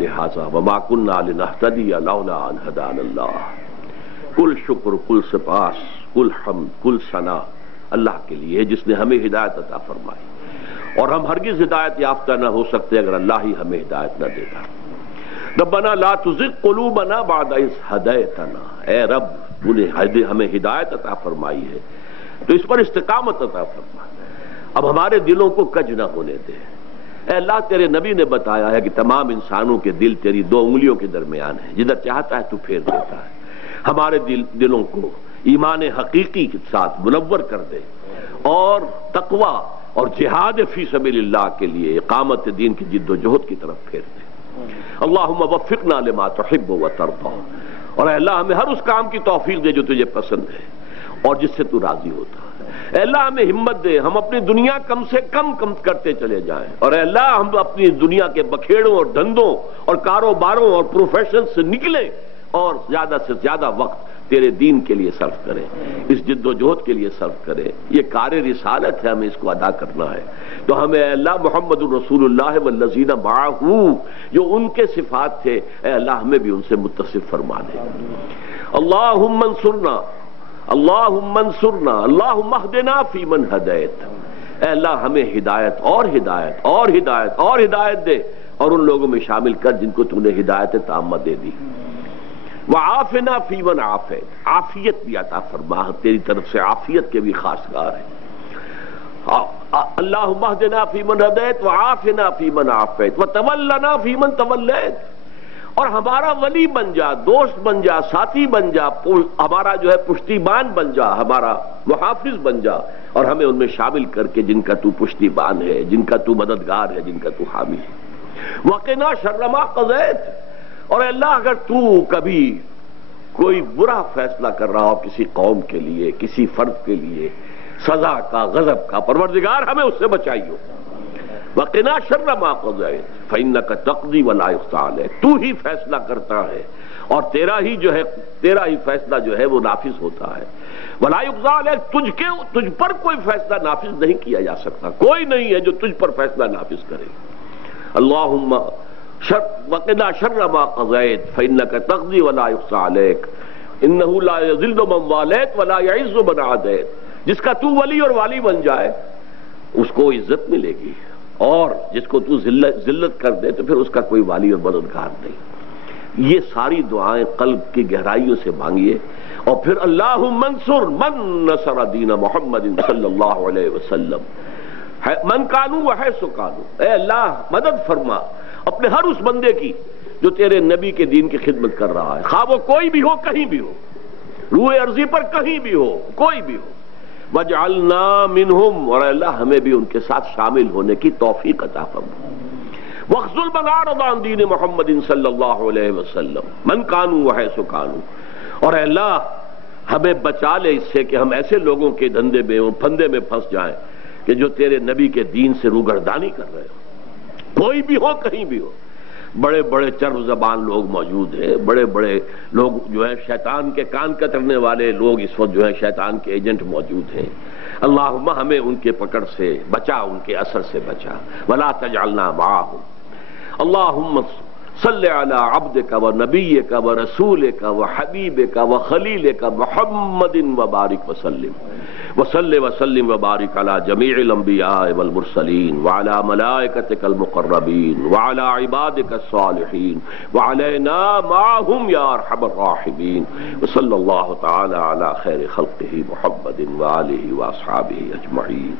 لہذا وما كنا لنهتدي لولا ان هدانا اللہ. کل شکر، کل سپاس، کل حمد، کل ثنا اللہ کے لیے جس نے ہمیں ہدایت عطا فرمائی، اور ہم ہرگز ہدایت یافتہ نہ ہو سکتے اگر اللہ ہی ہمیں ہدایت نہ دیتا. ربنا لا تزغ قلوبنا بعد اذ ہدیتنا، اے رب تو نے ہمیں ہدایت عطا فرمائی ہے تو اس پر استقامت عطا فرما، اب ہمارے دلوں کو کج نہ ہونے دے. اے اللہ تیرے نبی نے بتایا ہے کہ تمام انسانوں کے دل تیری دو انگلیوں کے درمیان ہے، جدھر چاہتا ہے تو پھیر دیتا ہے. ہمارے دلوں کو ایمان حقیقی کے ساتھ منور کر دے اور تقوی اور جہاد فی سبیل اللہ کے لیے اقامت دین کی جد و جہد کی طرف پھیر دے. اللہم وفقنا لما تحب و ترضی، اور اے اللہ ہمیں ہر اس کام کی توفیق دے جو تجھے پسند ہے اور جس سے تو راضی ہوتا ہے. اے اللہ ہمیں ہمت دے، ہم اپنی دنیا کم سے کم کرتے چلے جائیں، اور اے اللہ ہم اپنی دنیا کے بکھیڑوں اور دھندوں اور کاروباروں اور پروفیشن سے نکلیں اور زیادہ سے زیادہ وقت تیرے دین کے لیے صرف کریں، اس جد و جہد کے لیے صرف کریں. یہ کار رسالت ہے، ہمیں اس کو ادا کرنا ہے. تو ہمیں اے اللہ محمد الرسول اللہ والذین معہ جو ان کے صفات تھے، اے اللہ ہمیں بھی ان سے متصف فرما دے. اللہم انصرنا، اللہم انصرنا، اللہم اہدنا فی من ہدیت. اے اللہ ہمیں ہدایت اور ہدایت اور ہدایت اور ہدایت دے، اور ان لوگوں میں شامل کر جن کو تو نے ہدایت تامہ دے دی. وعافنا فی من عافیت، عافیت بھی عطا فرما، تیری طرف سے عافیت کے بھی خاصگار ہیں. اللہم اہدنا فی من ہدیت وعافنا فی من عافیت وتولنا فی من تولیت. اور ہمارا ولی بن جا، دوست بن جا، ساتھی بن جا، ہمارا جو ہے پشتیبان بن جا، ہمارا محافظ بن جا، اور ہمیں ان میں شامل کر کے جن کا تو پشتیبان ہے، جن کا تو مددگار ہے، جن کا تو حامی ہے. وقنا شر ما قضیت. اور اللہ اگر تو کبھی کوئی برا فیصلہ کر رہا ہو کسی قوم کے لیے، کسی فرد کے لیے، سزا کا، غضب کا، پروردگار ہمیں اس سے بچائیو. وقنا شر ما قضیت فإنک تقضی ولا یقضی علیک. تو ہی فیصلہ کرتا ہے اور تیرا ہی فیصلہ جو ہے وہ نافذ ہوتا ہے. ولا یقضی علیک، تجھ پر کوئی فیصلہ نافذ نہیں کیا جا سکتا، کوئی نہیں ہے جو تجھ پر فیصلہ نافذ کرے. اللہم وقنا شر ما قضیت فإنک تقضی ولا یقضی علیک انہ لا یذل من والیت ولا یعز من عادیت. جس کا تو ولی اور والی بن جائے اس کو عزت ملے گی، اور جس کو تو ذلت کر دے تو پھر اس کا کوئی والی اور مددگار نہیں. یہ ساری دعائیں قلب کی گہرائیوں سے مانگیے، اور پھر اللہم انصر من نصر دین محمد صلی اللہ علیہ وسلم من کانو وحیث کانو. اے اللہ مدد فرما اپنے ہر اس بندے کی جو تیرے نبی کے دین کی خدمت کر رہا ہے، خواہ وہ کوئی بھی ہو، کہیں بھی ہو، روئے ارضی پر کہیں بھی ہو، کوئی بھی ہو. وَجْعَلْنَا مِنْهُمْ، اور اللہ ہمیں بھی ان کے ساتھ شامل ہونے کی توفیق عطا فرما. وَاخْذُلْ مَنْ أَعْرَضَ عَنْ دِينِ مُحَمَّدٍ صلی اللہ علیہ وسلم مَنْ كَانُوا وَحَيْثُ كَانُوا. اور اے اللہ ہمیں بچا لے اس سے کہ ہم ایسے لوگوں کے دھندے میں پھندے میں پھنس جائیں کہ جو تیرے نبی کے دین سے روگردانی کر رہے ہو، کوئی بھی ہو، کہیں بھی ہو. بڑے بڑے چرب زبان لوگ موجود ہیں، بڑے بڑے لوگ جو ہیں شیطان کے کان کترنے والے لوگ اس وقت جو ہیں شیطان کے ایجنٹ موجود ہیں. اللہم ہمیں ان کے پکڑ سے بچا، ان کے اثر سے بچا. ولا تجعلنا معاہم. اللہم صلی علی عبدک و نبیک و رسولک و حبیبک و خلیلک محمد وبارک وسلم. وصلی وسلم وبارک علی جمیع الانبیاء والمرسلین وعلی ملائکتک المقربین وعلی عبادک الصالحین وعلینا معہم یا ارحم الراحمین. وصلی اللہ تعالی علی خیر خلقہ محمد وآلہ واصحابہ اجمعین.